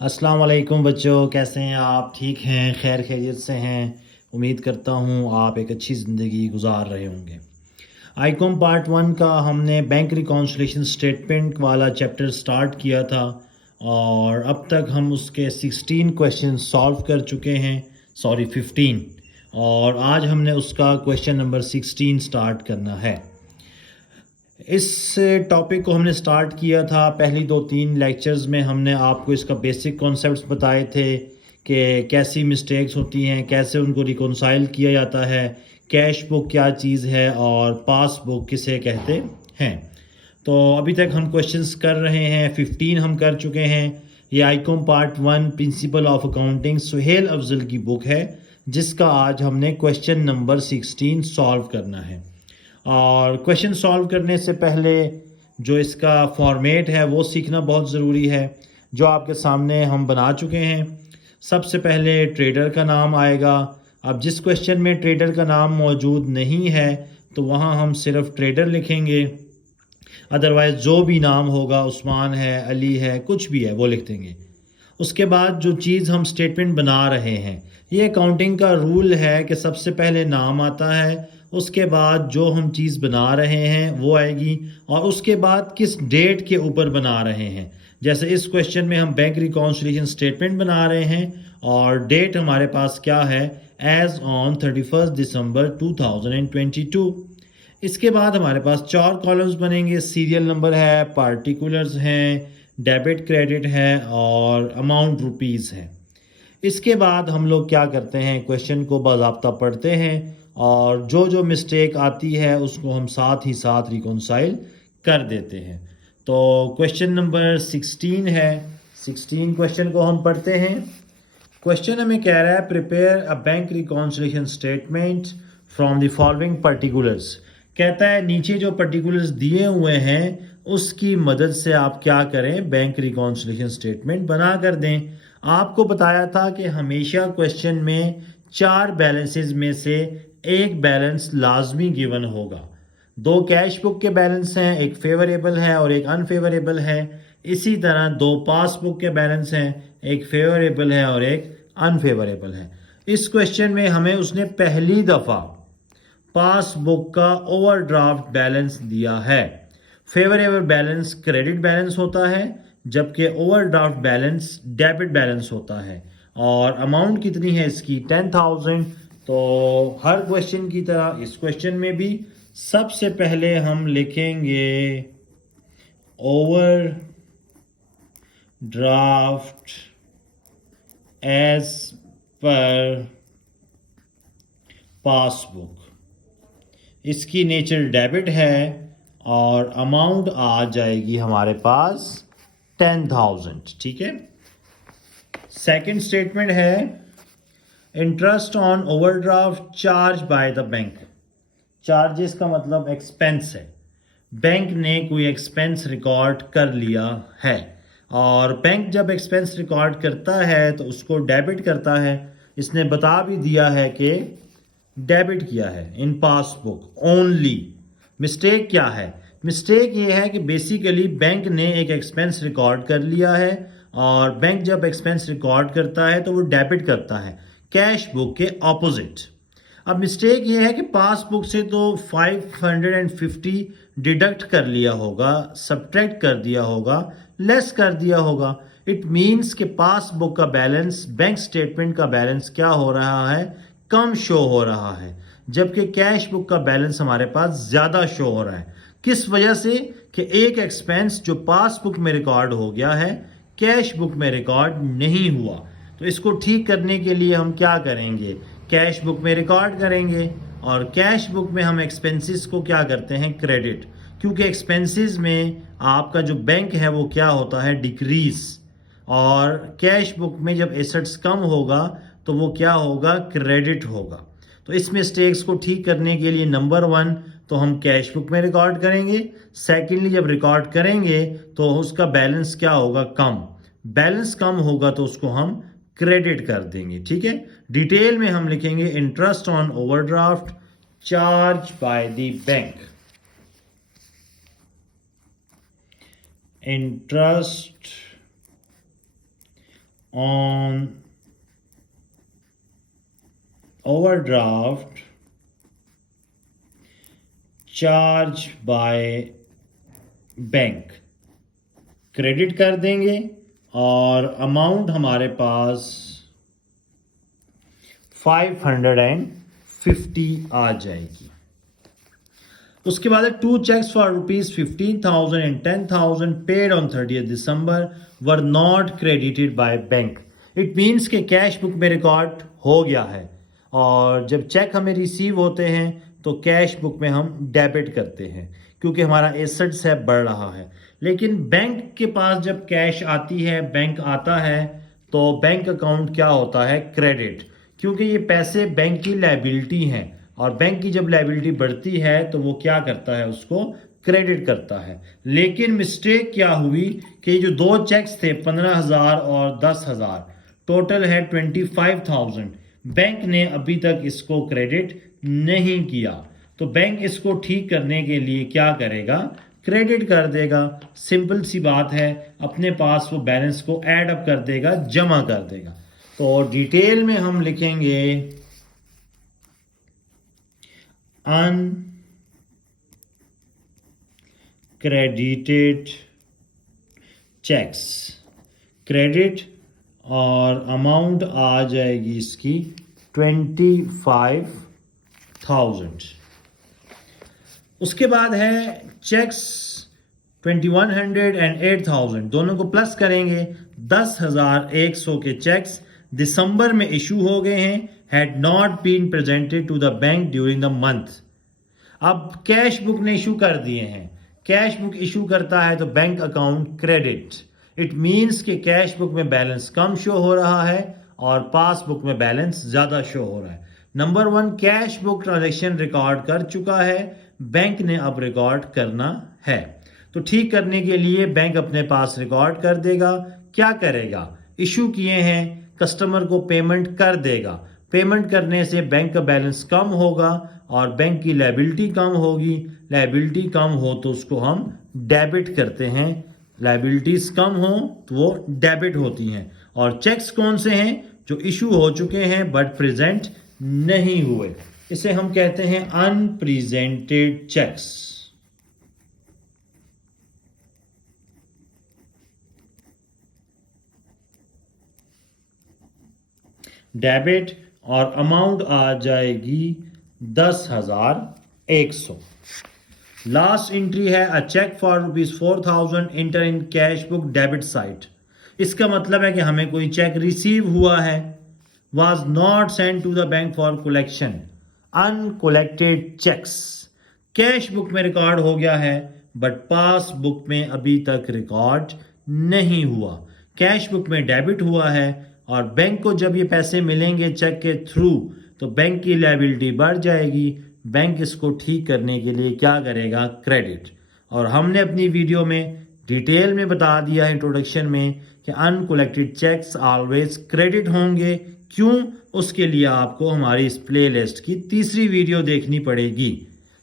अस्सलाम वालेकुम बच्चों, कैसे हैं आप? ठीक हैं? खैर खैरियत से हैं? उम्मीद करता हूँ आप एक अच्छी ज़िंदगी गुजार रहे होंगे। आईकॉम पार्ट 1 का हमने बैंक रिकॉन्सिलेशन स्टेटमेंट वाला चैप्टर स्टार्ट किया था और अब तक हम उसके 16 क्वेश्चन सॉल्व कर चुके हैं, सॉरी 15। और आज हमने उसका क्वेश्चन नंबर 16 स्टार्ट करना है। इस टॉपिक को हमने स्टार्ट किया था पहली 2-3 लेक्चर्स में। हमने आपको इसका बेसिक कॉन्सेप्ट्स बताए थे कि कैसी मिस्टेक्स होती हैं, कैसे उनको रिकॉन्साइल किया जाता है, कैश बुक क्या चीज़ है और पासबुक किसे कहते हैं। तो अभी तक हम क्वेश्चंस कर रहे हैं, 15 हम कर चुके हैं। ये ICom part 1 principle of accounting Suhel Afzal की बुक है, जिसका आज हमने क्वेश्चन नंबर 16 सॉल्व करना है। और क्वेश्चन सॉल्व करने से पहले जो इसका फॉर्मेट है वो सीखना बहुत ज़रूरी है, जो आपके सामने हम बना चुके हैं। सबसे पहले ट्रेडर का नाम आएगा। अब जिस क्वेश्चन में ट्रेडर का नाम मौजूद नहीं है तो वहाँ हम सिर्फ ट्रेडर लिखेंगे, अदरवाइज़ जो भी नाम होगा, उस्मान है, अली है, कुछ भी है, वो लिख देंगे। उसके बाद जो चीज़ हम स्टेटमेंट बना रहे हैं, ये अकाउंटिंग का रूल है कि सबसे पहले नाम आता है, उसके बाद जो हम चीज़ बना रहे हैं वो आएगी, और उसके बाद किस डेट के ऊपर बना रहे हैं। जैसे इस क्वेश्चन में हम बैंक रिकॉन्सिलिएशन स्टेटमेंट बना रहे हैं और डेट हमारे पास क्या है, एज ऑन 31 दिसंबर 2022। इसके बाद हमारे पास 4 कॉलम्स बनेंगे। सीरियल नंबर है, पार्टिकुलर्स हैं, डेबिट क्रेडिट है और अमाउंट रुपीज़ है। इसके बाद हम लोग क्या करते हैं, क्वेश्चन को बाज़ाब्ता पढ़ते हैं और जो जो मिस्टेक आती है उसको हम साथ ही साथ रिकॉन्साइल कर देते हैं। तो क्वेश्चन नंबर 16 है। 16 क्वेश्चन को हम पढ़ते हैं। क्वेश्चन हमें कह रहा है, prepare a bank reconciliation statement from the following particulars. कहता है नीचे जो पर्टिकुलर्स दिए हुए हैं उसकी मदद से आप क्या करें, बैंक रिकॉन्सिलिएशन स्टेटमेंट बना कर दें। आपको बताया था कि हमेशा क्वेश्चन में 4 बैलेंसेस में से एक बैलेंस लाजमी गिवन होगा। 2 कैश बुक के बैलेंस हैं, एक फेवरेबल है और एक अनफेवरेबल है। इसी तरह 2 पासबुक के बैलेंस हैं, एक फेवरेबल है और एक अनफेवरेबल है। इस क्वेश्चन में हमें उसने पहली दफ़ा पासबुक का ओवरड्राफ्ट बैलेंस दिया है। फेवरेबल बैलेंस क्रेडिट बैलेंस होता है, जबकि ओवरड्राफ्ट बैलेंस डेबिट बैलेंस होता है। और अमाउंट कितनी है इसकी, 10,000। तो हर क्वेश्चन की तरह इस क्वेश्चन में भी सबसे पहले हम लिखेंगे ओवरड्राफ्ट एज पर पासबुक। इसकी नेचर डेबिट है और अमाउंट आ जाएगी हमारे पास 10,000। ठीक है। सेकंड स्टेटमेंट है, interest on overdraft charge by the bank. Charges का मतलब एक्सपेंस है। बैंक ने कोई एक्सपेंस रिकॉर्ड कर लिया है और बैंक जब एक्सपेंस रिकॉर्ड करता है तो उसको डेबिट करता है। इसने बता भी दिया है कि डेबिट किया है इन पासबुक ओनली। मिस्टेक क्या है, मिस्टेक ये है कि बेसिकली बैंक ने एक एक्सपेंस रिकॉर्ड कर लिया है और बैंक जब एक्सपेंस रिकॉर्ड करता है तो वो डेबिट करता है, कैश बुक के ऑपोजिट। अब मिस्टेक ये है कि पासबुक से तो 550 डिडक्ट कर लिया होगा, सब्ट्रैक्ट कर दिया होगा, लेस कर दिया होगा। इट मीन्स कि पासबुक का बैलेंस बैंक स्टेटमेंट का बैलेंस क्या हो रहा है, कम शो हो रहा है, जबकि कैश बुक का बैलेंस हमारे पास ज़्यादा शो हो रहा है। किस वजह से, कि एक एक्सपेंस जो पासबुक में रिकॉर्ड हो गया है कैश बुक में रिकॉर्ड नहीं हुआ। तो इसको ठीक करने के लिए हम क्या करेंगे, कैश बुक में रिकॉर्ड करेंगे और कैश बुक में हम एक्सपेंसेस को क्या करते हैं, क्रेडिट। क्योंकि एक्सपेंसेस में आपका जो बैंक है वो क्या होता है, डिक्रीज। और कैश बुक में जब एसेट्स कम होगा तो वो क्या होगा, क्रेडिट होगा। तो इस मिस्टेक्स को ठीक करने के लिए नंबर 1 तो हम कैश बुक में रिकॉर्ड करेंगे। सेकेंडली जब रिकॉर्ड करेंगे तो उसका बैलेंस क्या होगा, कम। बैलेंस कम होगा तो उसको हम क्रेडिट कर देंगे। ठीक है। डिटेल में हम लिखेंगे interest on overdraft charge by the bank. Interest on overdraft charge by bank, credit कर देंगे और अमाउंट हमारे पास 550 आ जाएगी। उसके बाद 2 checks for ₹15,000 and 10,000 paid on 30th December were not credited by bank. It means के कैश बुक में record हो गया है और जब चेक हमें रिसीव होते हैं तो कैश बुक में हम डेबिट करते हैं क्योंकि हमारा एसेट्स है बढ़ रहा है। लेकिन बैंक के पास जब कैश आती है, बैंक आता है, तो बैंक अकाउंट क्या होता है? क्रेडिट, क्योंकि ये पैसे बैंक की लायबिलिटी हैं और बैंक की जब लायबिलिटी बढ़ती है तो वो क्या करता है? उसको क्रेडिट करता है। लेकिन मिस्टेक क्या हुई कि जो 2 चेक्स थे 15,000 और 10,000, टोटल है 25,000, बैंक ने अभी तक इसको क्रेडिट नहीं किया। तो बैंक इसको ठीक करने के लिए क्या करेगा? क्रेडिट कर देगा। सिंपल सी बात है, अपने पास वो बैलेंस को ऐड अप कर देगा, जमा कर देगा। तो डिटेल में हम लिखेंगे अनक्रेडिटेड चेक्स, क्रेडिट और अमाउंट आ जाएगी इसकी 25,000। उसके बाद है चेक्स 2100 एंड 8,000, दोनों को प्लस करेंगे। 10,100 के चेक्स दिसंबर में इशू हो गए हैं, had not been presented to the bank during the month. अब कैश बुक ने इशू कर दिए हैं, कैश बुक इशू करता है तो bank account credit. It means कि कैश बुक में बैलेंस कम शो हो रहा है और पासबुक में बैलेंस ज्यादा शो हो रहा है। Number 1, cash book transaction record कर चुका है, बैंक ने अब रिकॉर्ड करना है। तो ठीक करने के लिए बैंक अपने पास रिकॉर्ड कर देगा। क्या करेगा? इशू किए हैं, कस्टमर को पेमेंट कर देगा। पेमेंट करने से बैंक का बैलेंस कम होगा और बैंक की लायबिलिटी कम होगी। लायबिलिटी कम हो तो उसको हम डेबिट करते हैं, लायबिलिटीज कम हो तो वो डेबिट होती हैं। और चेक्स कौन से हैं? जो इशू हो चुके हैं बट प्रेजेंट नहीं हुए, इसे हम कहते हैं अनप्रेजेंटेड चेक्स। डेबिट और अमाउंट आ जाएगी 10,100। लास्ट एंट्री है a cheque for ₹4,000 enter in cash book debit side. इसका मतलब है कि हमें कोई चेक रिसीव हुआ है, was not sent to the bank for collection, uncollected checks। Cash book में रिकॉर्ड हो गया है बट पास बुक में अभी तक रिकॉर्ड नहीं हुआ। कैश बुक में डेबिट हुआ है और बैंक को जब ये पैसे मिलेंगे चेक के थ्रू तो बैंक की लायबिलिटी बढ़ जाएगी। बैंक इसको ठीक करने के लिए क्या करेगा? क्रेडिट। और हमने अपनी वीडियो में डिटेल में बता दिया है इंट्रोडक्शन में कि अनकलेक्टेड चेक्स ऑलवेज क्रेडिट होंगे। क्यों? उसके लिए आपको हमारी इस प्लेलिस्ट की तीसरी वीडियो देखनी पड़ेगी।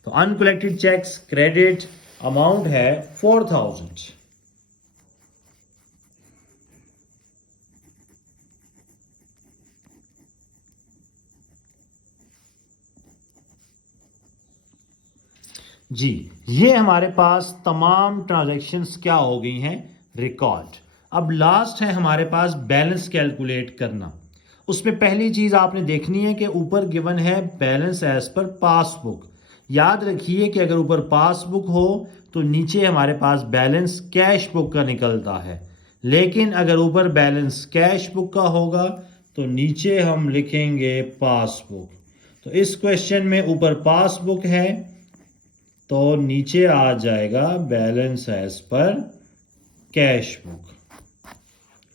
तो अनकलेक्टेड चेक्स क्रेडिट, अमाउंट है 4,000। जी, ये हमारे पास तमाम ट्रांजैक्शंस क्या हो गई हैं? रिकॉर्ड। अब लास्ट है हमारे पास बैलेंस कैलकुलेट करना। उसमें पहली चीज आपने देखनी है कि ऊपर गिवन है बैलेंस एज पर पासबुक। याद रखिए कि अगर ऊपर पासबुक हो तो नीचे हमारे पास बैलेंस कैश बुक का निकलता है, लेकिन अगर ऊपर बैलेंस कैश बुक का होगा तो नीचे हम लिखेंगे पासबुक। तो इस क्वेश्चन में ऊपर पासबुक है तो नीचे आ जाएगा balance as per cash book.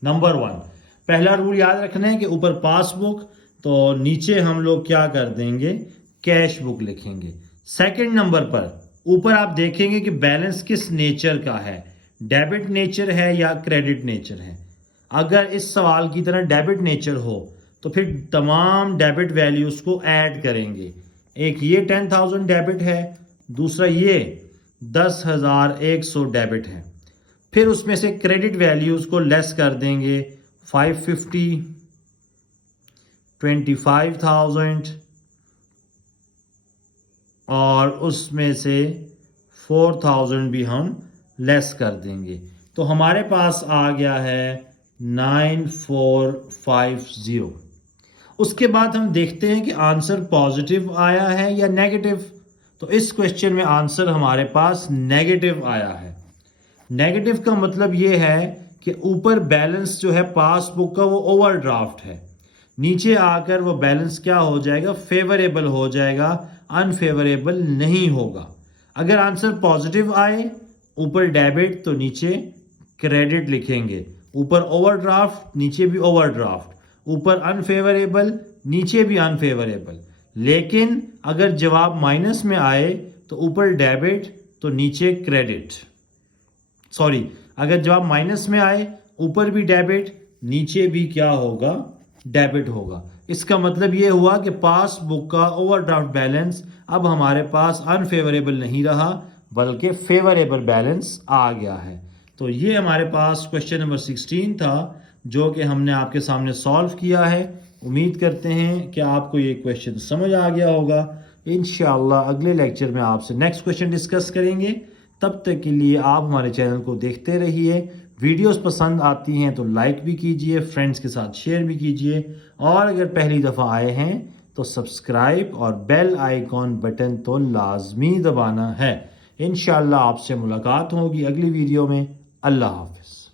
Number 1, पहला रूल याद रखना है कि ऊपर पासबुक तो नीचे हम लोग क्या कर देंगे? कैश बुक लिखेंगे। सेकंड नंबर पर ऊपर आप देखेंगे कि बैलेंस किस नेचर का है, डेबिट नेचर है या क्रेडिट नेचर है। अगर इस सवाल की तरह डेबिट नेचर हो तो फिर तमाम डेबिट वैल्यूज को ऐड करेंगे। एक ये 10,000 डेबिट है, दूसरा ये 10,100 डेबिट है। फिर उसमें से क्रेडिट वैल्यूज को लेस कर देंगे, 550, 25,000 और उसमें से 4,000 भी हम लेस कर देंगे, तो हमारे पास आ गया है 9450। उसके बाद हम देखते हैं कि आंसर पॉजिटिव आया है या नेगेटिव। तो इस क्वेश्चन में आंसर हमारे पास नेगेटिव आया है। नेगेटिव का मतलब ये है कि ऊपर बैलेंस जो है पासबुक का वो ओवरड्राफ्ट है, नीचे आकर वो बैलेंस क्या हो जाएगा, फेवरेबल हो जाएगा, अनफेवरेबल नहीं होगा। अगर आंसर पॉजिटिव आए ऊपर डेबिट तो नीचे क्रेडिट लिखेंगे, ऊपर ओवरड्राफ्ट नीचे भी ओवरड्राफ्ट, ऊपर अनफेवरेबल नीचे भी अनफेवरेबल। लेकिन अगर जवाब माइनस में आए तो ऊपर डेबिट तो नीचे क्रेडिट, सॉरी, अगर जवाब माइनस में आए ऊपर भी डेबिट नीचे भी क्या होगा, डेबिट होगा। इसका मतलब ये हुआ कि पासबुक का ओवरड्राफ्ट बैलेंस अब हमारे पास अनफेवरेबल नहीं रहा बल्कि फेवरेबल बैलेंस आ गया है। तो ये हमारे पास क्वेश्चन नंबर 16 था जो कि हमने आपके सामने सॉल्व किया है। उम्मीद करते हैं कि आपको ये क्वेश्चन समझ आ गया होगा। इंशाअल्लाह अगले लेक्चर में आपसे नेक्स्ट क्वेश्चन डिस्कस करेंगे। तब तक के लिए आप हमारे चैनल को देखते रहिए। वीडियोस पसंद आती हैं तो लाइक भी कीजिए, फ्रेंड्स के साथ शेयर भी कीजिए, और अगर पहली दफ़ा आए हैं तो सब्सक्राइब और बेल आइकॉन बटन तो लाजमी दबाना है। इंशाअल्लाह आपसे मुलाकात होगी अगली वीडियो में। अल्लाह हाफिज़।